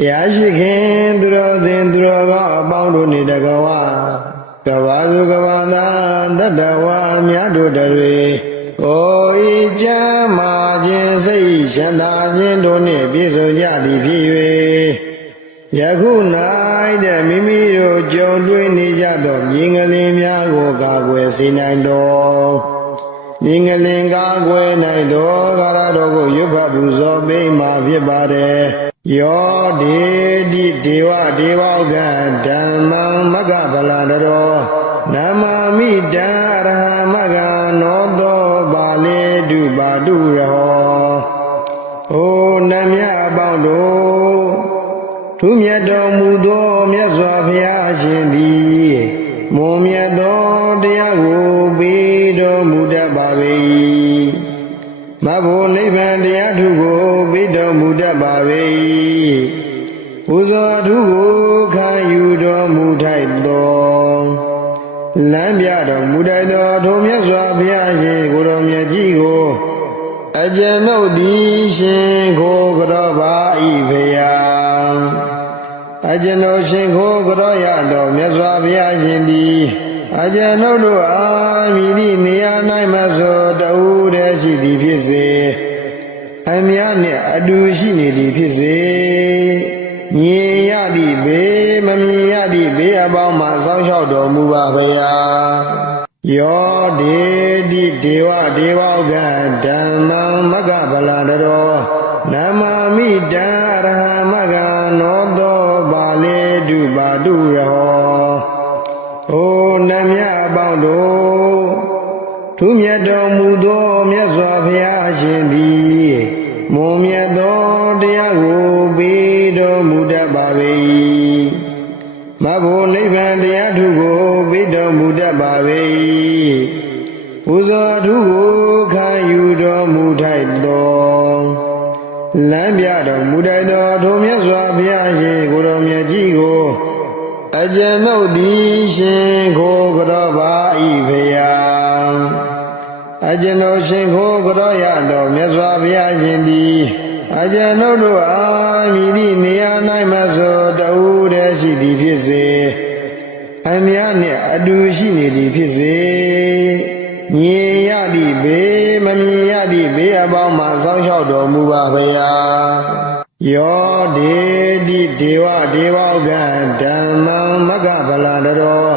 တရားရှိခင်သူတော်စင်သူတော်ကောင်းအပေါင်းတို့နေတကဝကဘာစုကဘာသာတတ္တဝါအများတို့တွေကိုဤချမ်းမာခြင်းစိတ်ရှမ်းသာခြင်းတို့နှင့်ပြည့်စုံကြသည်ဖြစ်၍ယခု၌တဲ့မိမိတို့ကြုံတွေ့နေကြသောမြင်ကလေးများကိုကာကွယ်စေနိုင်သောမြင်ကလေးကာကွယ်နိုင်သောကာရတော်ကိုရွတ်ဖတ်ပူဇော်ပေးမှာဖြစ်ပါတယ်ယောဒေတိဒေဝဒေဝကဓမ္မံမဂ္ဂဗလာတော်နမမိတံအရဟမဂ္ဂနောသောပါလေတုပါတုရောအိုနတ်မြတ်အပေါင်းတို့ထူးမြတ်တော်မူသောမြတ်စွာဘုရားရှင်သည်မွန်မြတ်သောတရားကိုပေးတော်မူတတ်ပါ၏မဘုနိဗ္ဗာန်တရားထုကိုပေးတော်မူတတ်ပါ၏ပူဇော်ထုကိုခံယူတော်မူထိုက်သောလမ်းပြတော်မူထိုက်သောထိုမြတ်စွာဘုရားရှင်ကိုတော်မြတ်ကြီးကိုအကျဉ်းတို့သည်ရှင်ကိုကြောပါ၏ဘုရားအကျဉ်းတို့ရှင်ကိုကြောရသောမြတ်စွာဘုရားရှင်သည်အကျဉ်းတို့အားမြည်သည့်နေရာ၌မဆိုတူတည်းရှိသည်ဖြစ်စေအမြတ်နှင့်အတူရှိနေသည်ဖြစ်စေမြင်ရသည့်ဘေးမမြင်ရသည့်ဘေးအပေါင်းမှစောင့်ရှောက်တော်မူပါဘုရားယောဒေတိဒေဝဒေဝကဓမ္မံမဂ္ဂဗလာတော်နမမိတံအရဟမဂ္ဂနောသောပါလေတုပါတုရောအိုနတ်မြတ်အပေါင်းတို့ထူးမြတ်တော်မူသောမြတ်စွာဘုရားရှင်သည်မွန်မြတ်သောတရားကိုပေးတော်မူတတ်ပါ၏မဘုနိဗ္ဗာန်တရားထုကိုပေးတော်မူတတ်ပါ၏ပူဇော်ထုကိုခံယူတော်မူထိုက်သောလမ်းပြတော်မူထိုက်သောထိုမြတ်စွာဘုရားရှင်ကိုတော်မြတ်ကြီးကိုအကျဉ်းတို့သည်ရှင်ကိုကြောပါ၏ဘုရားအကျဉ်းတို့ရှင်ကိုကြောရသောမြတ်စွာဘုရားရှင်သည်အကျဉ်းတို့အားမြည်သည့်နေရာ၌မဆိုတူတည်းရှိသည်ဖြစ်စေအမြတ်နှင့်အတူရှိနေသည်ဖြစ်စေမြင်ရသည့်ဘေးမမြင်ရသည့်ဘေးအပေါင်းမှစောင့်ရှောက်တော်မူပါဘုရားယောဒေတိဒေဝဒေဝကဓမ္မံမဂ္ဂဗလာတော်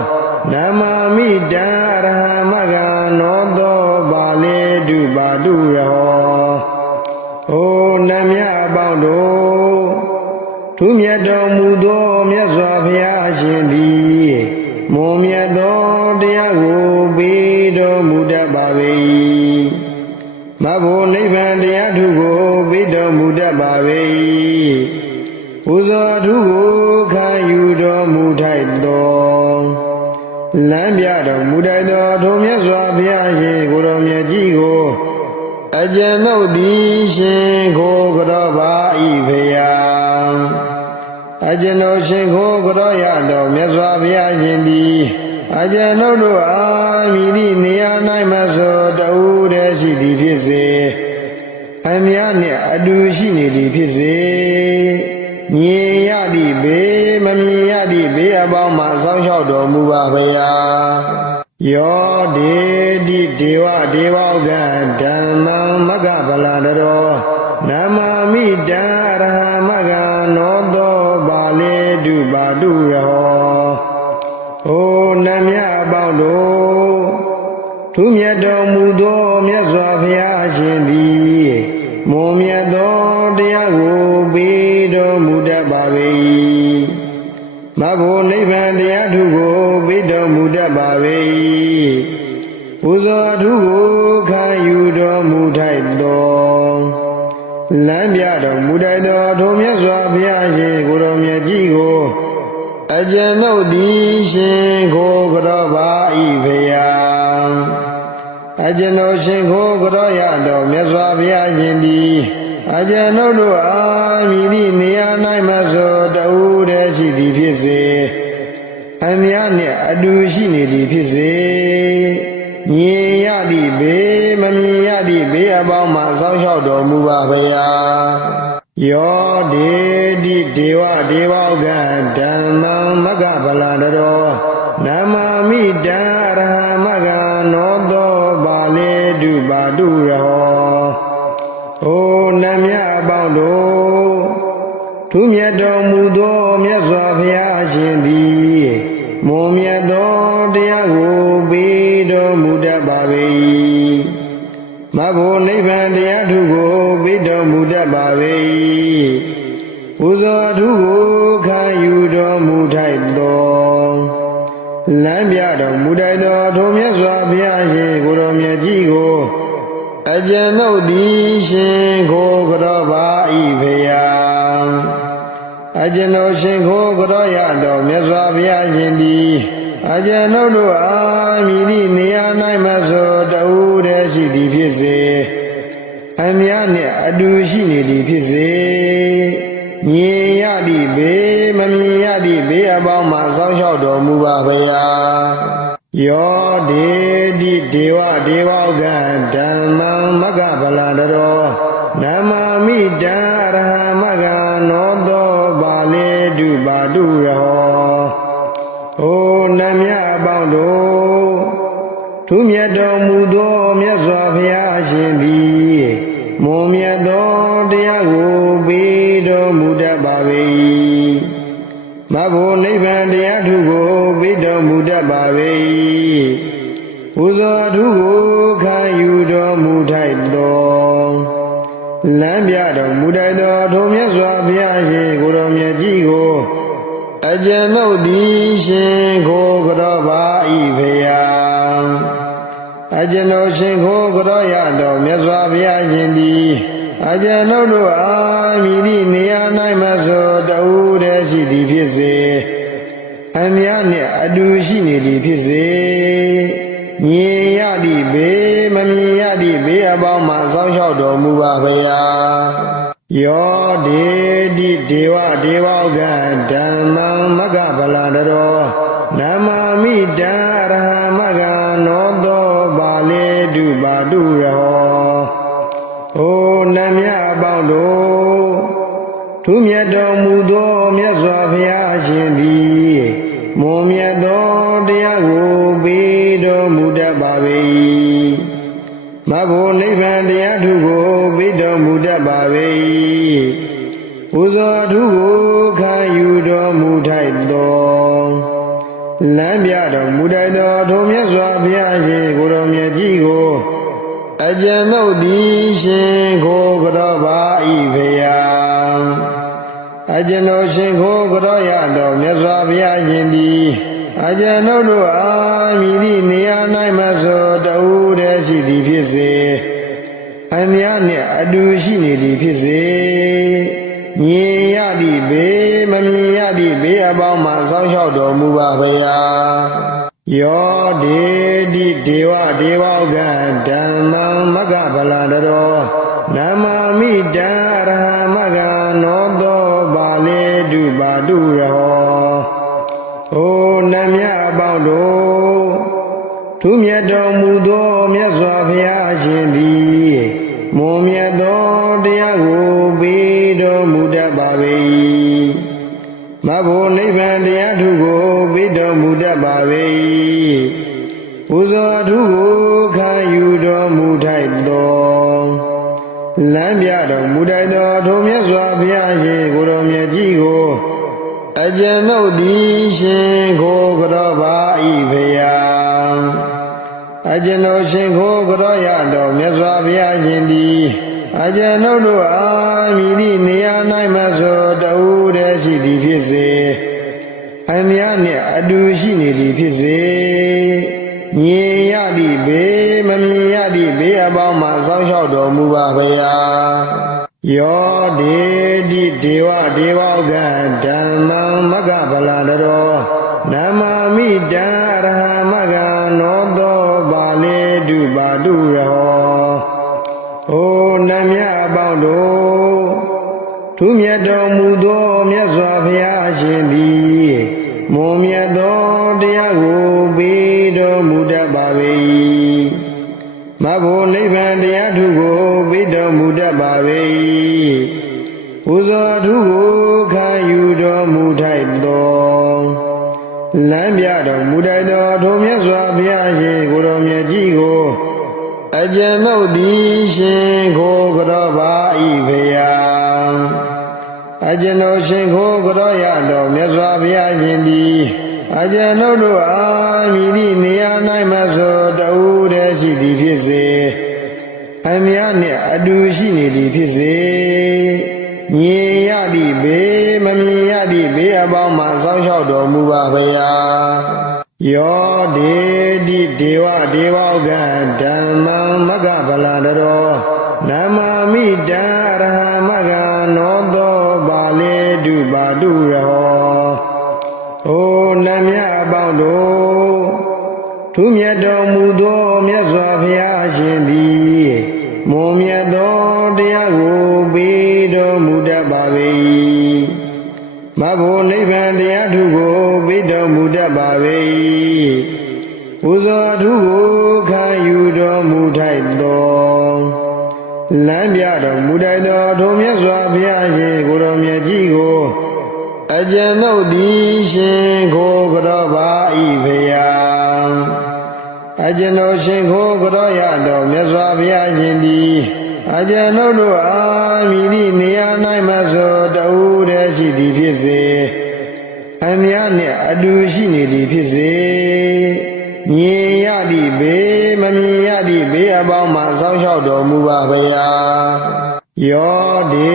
နမမိတံအရဟမဂ္ဂနောသောပါလေတုပါတုရောအိုနတ်မြတ်အပေါင်းတို့ထူးမြတ်တော်မူသောမြတ်စွာဘုရားရှင်သည်မွန်မြတ်သောတရားကိုပေးတော်မူတတ်ပါ၏မဘုနိဗ္ဗာန်တရားထုကိုပေးတော်မူတတ်ပါ၏ပူဇော်ထုကိုခံယူတော်မူထိုက်သောလမ်းပြတော်မူထိုက်သောထိုမြတ်စွာဘုရားရှင်ကိုတော်မြတ်ကြီးကိုအကျဉ်းတို့သည်ရှင်ကိုကြောပါ၏ဘုရားအကျဉ်းတို့ရှင်ကိုကြောရသောမြတ်စွာဘုရားရှင်သည်အကျဉ်းတို့အားမြည်သည့်နေရာ၌မဆိုတူတည်းရှိသည်ဖြစ်စေအမြတ်နှင့်အတူရှိနေသည်ဖြစ်စေမြင်ရသည့်ဘေးမမြင်ရသည့်ဘေးအပေါင်းမှစောင့်ရှောက်တော်မူပါဘုရားယောဒေတိဒေဝဒေဝကဓမ္မံမဂ္ဂဗလာတော်နမမိတံအရဟမဂ္ဂနောသောပါလေတုပါတုရောအိုနတ်မြတ်အပေါင်းတို့ထူးမြတ်တော်မူသောမြတ်စွာဘုရားရှင်သည်မွန်မြတ်သောတရားကိုပေးတော်မူတတ်ပါ၏မဘုနိဗ္ဗာန်တရားထုကိုပေးတော်မူတတ်ပါ၏ပူဇော်ထုကိုခံယူတော်မူထိုက်သောလမ်းပြတော်မူထိုက်သောထိုမြတ်စွာဘုရားရှင်ကိုတော်မြတ်ကြီးကိုအကျဉ်းတို့သည်ရှင်ကိုကြောပါ၏ဘုရားအကျဉ်းတို့ရှင်ကိုကြောရသောမြတ်စွာဘုရားရှင်သည်အကျဉ်းတို့အားမြည်သည့်နေရာ၌မဆိုတူတည်းရှိသည်ဖြစ်စေအမြတ်နှင့်အတူရှိနေသည်ဖြစ်စေမြင်ရသည့်ဘေးမမြင်ရသည့်ဘေးအပေါင်းမှစောင့်ရှောက်တော်မူပါဘုရား ယောဒေတိဒေဝဒေဝကဓမ္မံမဂ္ဂဗလာတရောနမမိတံအရဟမဂ္ဂနောသောပါလေတုပါတုရောအိုနတ်မြတ်အပေါင်းတို့ထူးမြတ်တော်မူသောမြတ်စွာဘုရားရှင်သည်မွန်မြတ်သောတရားကိုပေးတော်မူတတ်ပါ၏မဘုနိဗ္ဗာန်တရားထုကိုပေးတော်မူတတ်ပါ၏ပူဇော်ထုကိုခံယူတော်မူထိုက်သောလမ်းပြတော်မူထိုက်သောထိုမြတ်စွာဘုရားရှင်ကိုတော်မြတ်ကြီးကိုအကျဉ်ုပ်သည်ရှင်ကိုကြောပါ၏ဖရာအကျဉ်ုပ်ရှင်ကိုကြောရသောမြတ်စွာဘုရားရှင်သည်အကျဉ်ုပ်တို့အားမြည်သည့်နေရာ၌မဆိုတူတည်းရှိသည်ဖြစ်စေအများနှင့်အတူရှိနေသည်ဖြစ်စေမြင်ရသည့်ဘေးမမြင်ရသည့်ဘေးအပေါင်းမှစောင့်ရှောက်တော်မူပါဖရာယောဒေတိဒေဝဒေဝကဓမ္မံမဂ္ဂဗလာတရောနမမိတံအရဟမဂ္ဂနောသောပါလေတုပါတုရောအိုနတ်မြတ်အပေါင်းတို့ထူးမြတ်တော်မူသောမြတ်စွာဘုရားရှင်သည်မွန်မြတ်သောတရားကိုပေးတော်မူတတ်ပါ၏မဘုနိဗ္ဗာန်တရားထုကိုပေးတော်မူတတ်ပါ၏ပူဇော်ထုကိုခံယူတော်မူထိုက်သောလမ်းပြတော်မူထိုက်သောထိုမြတ်စွာဘုရားရှင်ကိုတော်မြတ်ကြီးကိုအကျဉ်ုပ်သည်ရှင်ကိုကြောပါ၏ဖရာအကျဉ်ုပ်ရှင်ကိုကြောရသောမြတ်စွာဘုရားရှင်သည်အကျဉ်ုပ်တို့အားမြည်သည့်နေရာ၌မဆိုတူတည်းရှိသည်ဖြစ်စေအများနှင့်အတူရှိနေသည်ဖြစ်စေမြင်ရသည့်ဘေးမမြင်ရသည့်ဘေးအပေါင်းမှစောင့်ရှောက်တော်မူပါဖရာယောဒေတိဒေဝဒေဝကဓမ္မံမဂ္ဂဗလာတရောနမမိတံအရဟမဂ္ဂနောသောပါလေတုပါတုရောအိုနတ်မြတ်အပေါင်းတို့ထူးမြတ်တော်မူသောမြတ်စွာဘုရားရှင်သည်မွန်မြတ်သောတရားကိုပေးတော်မူတတ်ပါ၏မဘုနိဗ္ဗာန်တရားထုကိုပေးတော်မူတတ်ပါ၏ပူဇော်ထုကိုခံယူတော်မူထိုက်သောလမ်းပြတော်မူထိုက်သောထိုမြတ်စွာဘုရားရှင်ကိုတော်မြတ်ကြီးကိုအကျဉ်ုပ်သည်ရှင်ကိုကြောပါ၏ဖရာအကျဉ်ုပ်ရှင်ကိုကြောရသောမြတ်စွာဘုရားရှင်သည်အကျဉ်ုပ်တို့အားမြည်သည့်နေရာ၌မဆိုတူတည်းရှိသည်ဖြစ်စေအများနှင့်အတူရှိနေသည်ဖြစ်စေမြင်ရသည့်ဘေးမမြင်ရသည့်ဘေးအပေါင်းမှစောင့်ရှောက်တော်မူပါဖရာယောဒေတိဒေဝဒေဝကဓမ္မံမဂ္ဂဗလာတရောနမမိတံအရဟမဂ္ဂနောသောပါလေတုပါတုရောအိုနတ်မြတ်အပေါင်းတို့ထူးမြတ်တော်မူသောမြတ်စွာဘုရားရှင်သည်မွန်မြတ်သောတရားကိုပေးတော်မူတတ်ပါ၏မဘုနိဗ္ဗာန်တရားထုကိုပေးတော်မူတတ်ပါ၏ပူဇော်ထုကိုခံယူတော်မူထိုက်သောလမ်းပြတော်မူထိုက်သောထိုမြတ်စွာဘုရားရှင်ကိုတော်မြတ်ကြီးကိုအကျဉ်ုပ်သည်ရှင်ကိုကြောပါ၏ဖရာအကျဉ်ုပ်ရှင်ကိုကြောရသောမြတ်စွာဘုရားရှင်သည်အကျဉ်ုပ်တို့အားမြည်သည့်နေရာ၌မဆိုတူတည်းရှိသည်ဖြစ်စေအများနှင့်အတူရှိနေသည်ဖြစ်စေမြင်ရသည့်ဘေးမမြင်ရသည့်ဘေးအပေါင်းမှစောင့်ရှောက်တော်မူပါဖရာယောဒေတိဒေဝဒေဝကဓမ္မံမဂ္ဂဗလာတရောနမမိတံအရဟမဂ္ဂနောသောပါလေတုပါတုရောအိုနတ်မြတ်အပေါင်းတို့ထူးမြတ်တော်မူသောမြတ်စွာဘုရားရှင်သည်မွန်မြတ်သောတရားကိုပေးတော်မူတတ်ပါ၏မဘုနိဗ္ဗာန်တရားထုကိုပေးတော်မူတတ်ပါ၏ပူ ဇော်ထုကိုခံယူတော်မူထိုက်သောလမ်းပြတော်မူထိုက်သောထိုမြတ်စွာဘုရားရှင်ကိုတော်မြတ်ကြီးကိုအကျဉ်းုပ်သည်ရှင်ကိုကြောပါ၏ဖရာအကျဉ်ုပ်ရှင်ကိုကြောရသောမြတ်စွာဘုရားရှင်သည်အကျဉ်ုပ်တို့အားမြည်သည့်နေရာ၌မဆိုတူတည်းရှိသည်ဖြစ်စေအမြတ်နှင့်အတူရှိနေသည်ဖြစ်စေမြင်ရသည့်ဘေးမမြင်ရသည့်ဘေးအပေါင်းမှစောင့်ရှောက်တော်မူပါဖရာယောဒေတိဒေဝဒေဝကံဓမ္မံမဂ္ဂဗလာတော်နမမိတံအရဟမဂ္ဂနောသောပါလေတုပါတုရောအိုနတ်မြတ်အပေါင်းတို့ထူးမြတ်တော်မူသောမြတ်စွာဘုရားရှင်သည်မွန်မြတ်သောတရားကိုပေးတော်မူတတ်ပါ၏မဘုနိဗ္ဗာန်တရားထုကိုပေးတော်မူတတ်ပါ၏ပူဇော်ထုကိုခံယူတော်မူထိုက်သောလမ်းပြတော်မူထိုက်သောထိုမြတ်စွာဘုရားရှင်ကိုတော်မြတ်ကြီးကိုအကျဉ်ုပ်သည်ရှင်ကိုကြောပါ၏ဖရာအကျဉ်ုပ်ရှင်ကိုကြောရသောမြတ်စွာဘုရားရှင်သည်အကျဉ်ုပ်တို့အားမြည်သည့်နေရာ၌မဆိုတူတည်းရှိသည်ဖြစ်စေအမြတ်နှင့်အတူရှိနေသည်ဖြစ်စေမြင်ရသည့်ဘေးမမြင်ရသည့်ဘေးအပေါင်းမှစောင့်ရှောက်တော်မူပါဖရာယောဒေ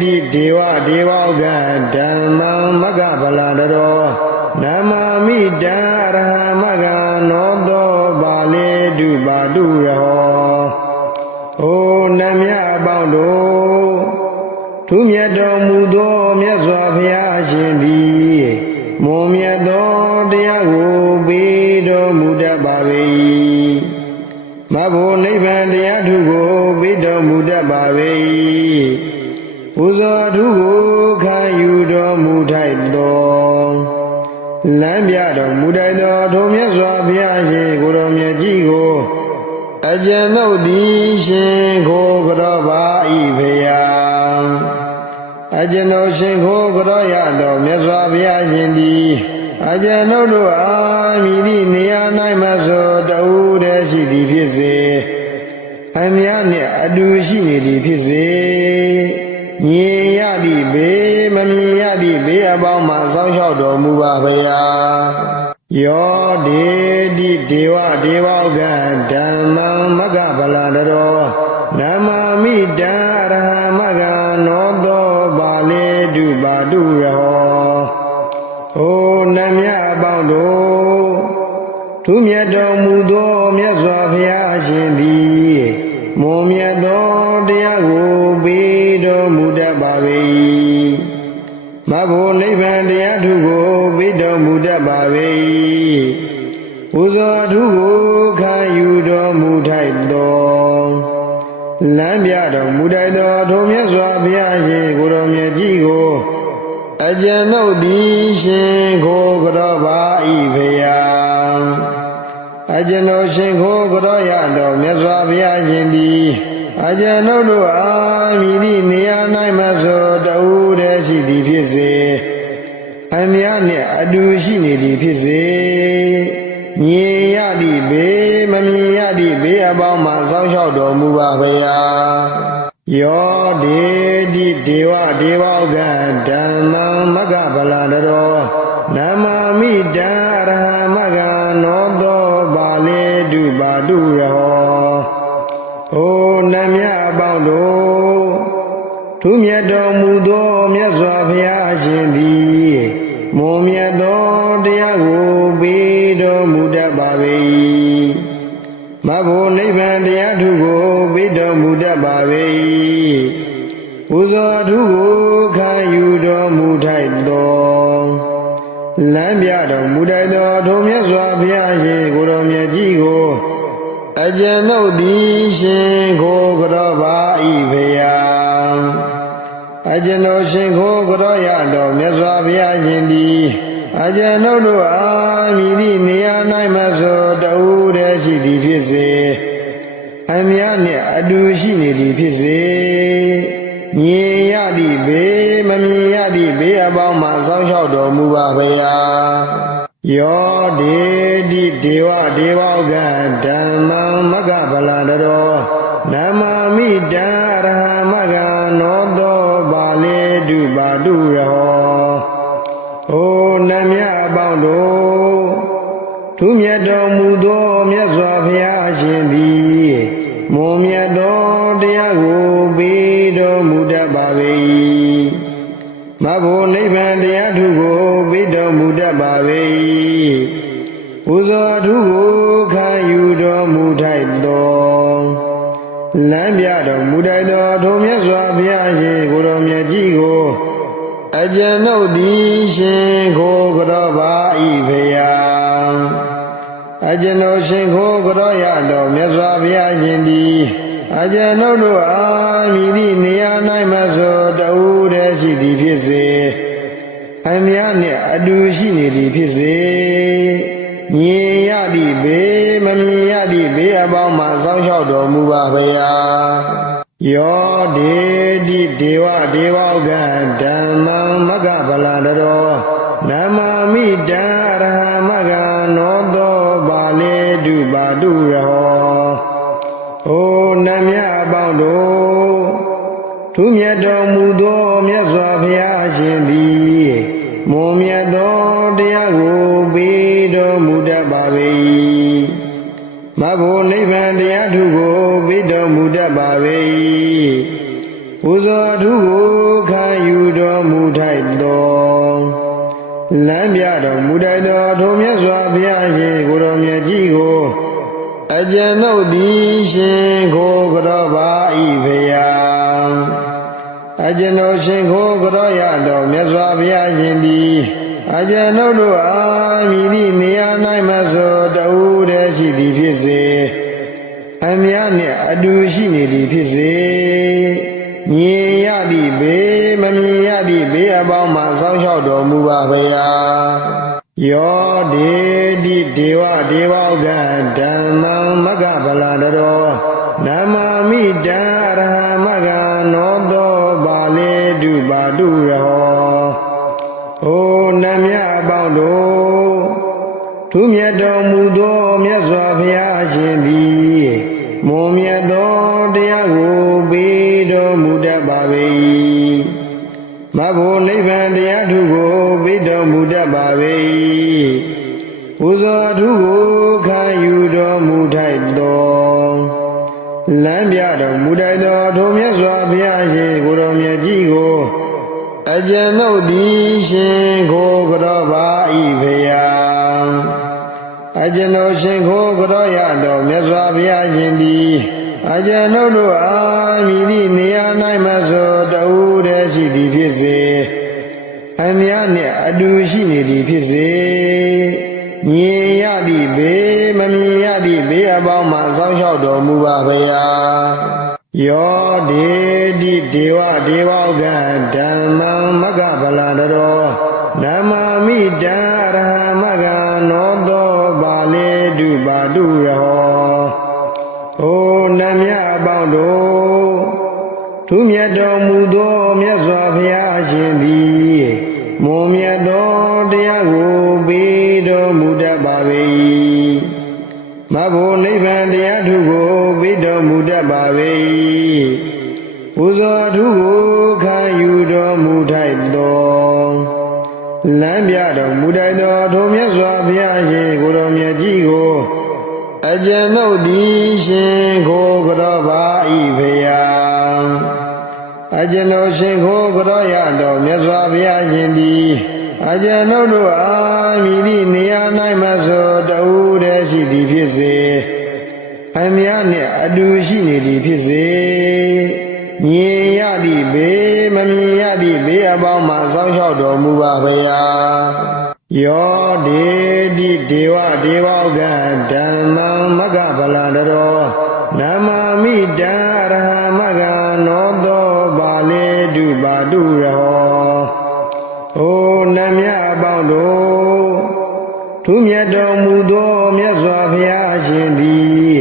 တိဒေဝဒေဝကံဓမ္မံမဂ္ဂဗလာတော်နမမိတံအရဟမဂ္ဂနောသောပါလေတုပါတုရောအိုနတ်မြတ်အပေါင်းတို့ထူးမြတ်တော်မူသောမြတ်စွာဘုရားရှင်သည်မွန်မြတ်သောတရားကိုပေးတော်မူတတ်ပါ၏မဘုနိဗ္ဗာန်တရားထုကိုပေးတော်မူတတ်ပါ၏ပူဇော်ထုကိုခံယူတော်မူထိုက်သောလမ်းပြတော်မူထိုက်သောထိုမြတ်စွာဘုရားရှင်ကိုတော်မြတ်ကြီးကိုအကျဉ်ုပ်သည်ရှင်ကိုကြောပါ၏ဖရာအကျဉ်ုပ်ရှင်ကိုကြောရသောမြတ်စွာဘုရားရှင်သည်အကျဉ်ုပ်တို့အားမြည်သည့်နေရာ၌မဆိုတူတည်းရှိသည်ဖြစ်စေအမြတ်နှင့်အတူရှိနေသည်ဖြစ်စေမြင်ရသည့်ဘေးမမြင်ရသည့်ဘေးအပေါင်းမှစောင့်ရှောက်တော်မူပါဖရာယောဒေတိဒေဝဒေဝကံဓမ္မံမဂ္ဂဗလာတော်နမမိတံအရဟမဂ္ဂနောသောပါလေတုပါတုရောအိုနတ်မြတ်အပေါင်းတို့ထူးမြတ်တော်မူသောမြတ်စွာဘုရားရှင်သည်မွန်မြတ်သောတရားကိုပေးတော်မူတတ်ပါ၏မဘုနိဗ္ဗာန်တရားထုကိုပေးတော်မူတတ်ပါ၏ပူဇော်ထုကိုခံယူတော်မူထိုက်သောလမ်းပြတော်မူထိုက်သောထိုမြတ်စွာဘုရားရှင်ကိုတော်မြတ်ကြီးကိုအကျဉ်ုပ်သည်ရှင်ကိုကြောပါ၏ဖရာအကျဉ်ုပ်ရှင်ကိုကြောရသောမြတ်စွာဘုရားရှင်သည်အကျဉ်ုပ်တို့အားမြည်သည့်နေရာ၌မဆိုတူတည်းရှိသည်ဖြစ်စေအမြတ်နှင့်အတူရှိနေသည်ဖြစ်စေမြင်ရသည့်ဘေးမမြင်ရသည့်ဘေးအပေါင်းမှစောင့်ရှောက်တော်မူပါဖရာယောဒေတိဒေဝဒေဝကံဓမ္မံမဂ္ဂဗလာတော်နမမိတံအရဟမဂ္ဂနောသောပါလေတုပါတုရောအိုနတ်မြတ်အပေါင်းတို့ထူးမြတ်တော်မူသောမြတ်စွာဘုရားရှင်သည်မွန်မြတ်သောတရားကိုပေးတော်မူတတ်ပါ၏မဘုနိဗ္ဗာန်တရားထုကိုပေးတော်မူတတ်ပါ၏ပူဇော်ထုကိုခံယူတော်မူထိုက်သောလမ်းပြတော်မူထိုက်သောထိုမြတ်စွာဘုရားရှင်ကိုတော်မြတ်ကြီးကိုအကျဉ်ုပ်သည်ရှင်ကိုကြောပါ၏ဖရာအကျဉ်ုပ်ရှင်ကိုကြောရသောမြတ်စွာဘုရားရှင်သည်အကျဉ်ုပ်တို့အားမြည်သည့်နေရာ၌မဆိုတူတည်းရှိသည်ဖြစ်စေအမြတ်နှင့်အတူရှိနေသည်ဖြစ်စေမြင်ရသည့်ဘေ အပေါင်းမှစောင့်ရှောက်တော်မူပါဖရာယောဒေတိဒေဝဒေဝကဓမ္မံမဂ္ဂဗလာတရောနမမိတံအရဟမဂ္ဂနောတောပါလေတုပါတုရောအိုနတ်မြတ်အပေါင်းတို့ထူးမြတ်တော်မူသောမြတ်စွာဘုရားရှင်သည်မွန်မြတ်သောတရားကိုပေးတော်မူတတ်ပါ၏မဘုနိဗ္ဗာန်တရားထုကိုပေးတော်မူတတ်ပါ၏ပူဇော်ထုကိုခံယူတော်မူထိုက်သောလမ်းပြတော်မူထိုက်သောထိုမြတ်စွာဘုရားရှင်ကိုတော်မြတ်ကြီးကိုအကျွန်ုပ်သည်ရှင်ကိုကြောပါ၏ဖရာအကျွန်ုပ်ရှင်ကိုကြောရသောမြတ်စွာဘုရားရှင်သည်အကျွန်ုပ်တို့အားမြည်သည့်နေရာ၌မဆိုတူတည်းရှိသည်ဖြစ်စေအမြတ်နှင့်အတူရှိနေသည်ဖြစ်စေမြင်ရသည့်ဘေးမမြင်ရသည့်ဘေးအပေါင်းမှစောင့်ရှောက်တော်မူပါဖရာယောဒေတိဒေဝဒေဝကဓမ္မံမဂ္ဂဗလာတရောနမမိတံအရဟမဂ္ဂနောတောပါလေတုပါတုရောအိုနတ်မြတ်အပေါင်းတို့ထူးမြတ်တော်မူသောမြတ်စွာဘုရားရှင်သည်မွန်မြတ်သောတရားကိုပေးတော်မူတတ်ပါ၏မဘုနိဗ္ဗာန်တရားထုကိုပေးတော်မူတတ်ပါ၏ပူဇော်ထုကိုခံယူတော်မူထိုက်သောလမ်းပြတော်မူထိုက်သောထိုမြတ်စွာဘုရားရှင်ကိုတော်မြတ်ကြီးကိုအကျွန်ုပ်သည်ရှင်ကိုကြောပါ၏ဖရာအကျွန်ုပ်ရှင်ကိုကြောရသောမြတ်စွာဘုရားရှင်သည်အကျွန်ုပ်တို့အားမြည်သည့်နေရာ၌မဆိုတူတည်းရှိသည်ဖြစ်စေအမြတ်နှင့်အတူရှိနေသည်ဖြစ်စေမြင်ရသည့်ဘေးမမြင်ရသည့်ဘေးအပေါင်းမှစောင့်ရှောက်တော်မူပါဖရာယောဒေတိဒေဝဒေဝကဓမ္မံမဂ္ဂဗလာတရောနမမိတံအရဟမဂ္ဂနောတောပါလေတုပါတုရောအိုနတ်မြတ်အပေါင်းတို့ထူးမြတ်တော်မူသောမြတ်စွာဘုရားရှင်သည်မွန်မြတ်သောတရားကိုပေးတော်မူတတ်ပါ၏မဘုနိဗ္ဗာန်တရားထုကိုပေးတော်မူတတ်ပါ၏ပူဇော်ထုကိုခံယူတော်မူထိုက်သောလမ်းပြတော်မူထိုက်သောထိုမြတ်စွာဘုရားရှင်ကိုတော်မြတ်ကြီးကိုအကျွန်ုပ်သည်ရှင်ကိုကြောပါ၏ဖရာအကျွန်ုပ်ရှင်ကိုကြောရသောမြတ်စွာဘုရားရှင်သည်အကျွန်ုပ်တို့အားမြည်သည့်နေရာ၌မဆိုတူတည်းရှိသည်ဖြစ်စေအမြတ်နှင့်အတူရှိနေသည်ဖြစ်စေမြင်ရသည့်ဘေးမမြင်ရသည့်ဘေးအပေါင်းမှစောင့်ရှောက်တော်မူပါဖရာယောဒေတိဒေဝဒေဝကဓမ္မံမဂ္ဂဗလာတရောနမမိတံအရဟမဂ္ဂနောတောပါလေတုပါတုရောအိုနတ်မြတ်အပေါင်းတို့ထူးမြတ်တော်မူသောမြတ်စွာဘုရားရှင်သည်မွန်မြတ်သောတရားကိုပေးတော်မူတတ်ပါ၏မဘုနိဗ္ဗာန်တရားထုကိုပေးတော်မူတတ်ပါ၏ပူဇော်ထုကိုခံယူတော်မူထိုက်သောလမ်းပြတော်မူထိုက်သောထိုမြတ်စွာဘုရားရှင်ကိုတော်မြတ်ကြီးကိုအကျွန်ုပ်သည်ရှင်ကိုကြောပါ၏ဖရာအကျွန်ုပ်ရှင်ကိုကြောရသောမြတ်စွာဘုရားရှင်သည်အကျွန်ုပ်တို့အားမြည်သည့်နေရာ၌မဆိုတူတည်းရှိသည်ဖြစ်စေအမြတ်နှင့်အတူရှိနေသည်ဖြစ်စေမြင်ရသည့်ဘေးမမြင်ရသည့်ဘေးအပေါင်းမှစောင့်ရှောက်တော်မူပါဖရာယောဒေတိဒေဝဒေဝကဓမ္မံမဂ္ဂဗလာတရောနမမိတံအရဟမဂ္ဂနောတောပါလေတုပါတုရောအိုနတ်မြတ်အပေါင်းတို့ထူးမြတ်တော်မူသောမြတ်စွာဘုရားရှင်သည်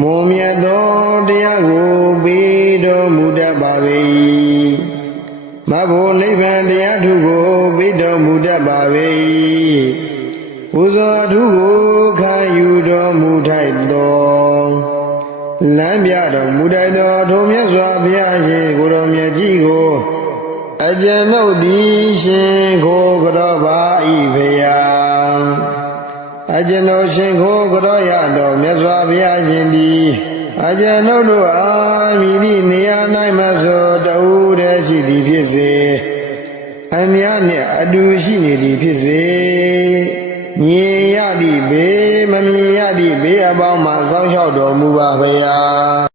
မွန်မြတ်သောတရားကိုပေးတော်မူတတ်ပါ၏မဘုနိဗ္ဗာန်တရားထုကို တတ်ပါပေ၏ပူဇော်အထုကိုခံယူတော်မူထိုက်သောလမ်းပြတော်မူထိုက်သောထိုမြတ်စွာဘုရားရှင်ကိုတော်မြတ်ကြီးကိုအကျွန်ုပ်သည်ရှင်ကိုကြောပါ၏ဖရာအကျွန်ုပ်ရှင်ကိုကြောရသောမြတ်စွာဘုရားရှင်သည်အကျွန်ုပ်တို့အားမြည်သည့်နေရာ၌မဆိုတဦးတည်းရှိသည်ဖြစ်စေအများနှင့်အတူရှိနေသည်ဖြစ်စေမြင်ရသည့်ဘေးမမြင်ရသည့်ဘေးအပေါင်းမှစောင့်ရှောက်တော်မူပါဖရာ